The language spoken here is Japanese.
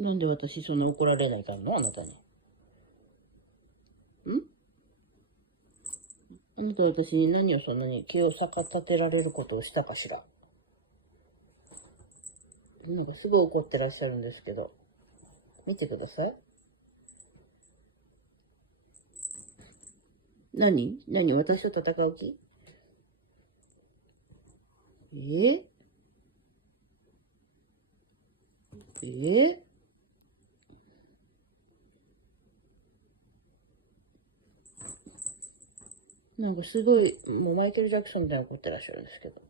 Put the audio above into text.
なんで私そんな怒られないかんのあなたに。あなた私に何をそんなに気を逆立てられることをしたかしら。なんかすごい怒ってらっしゃるんですけど。見てください。何私と戦う気？えなんかすごい、もうマイケル・ジャクソンみたいな怒ってらっしゃるんですけど。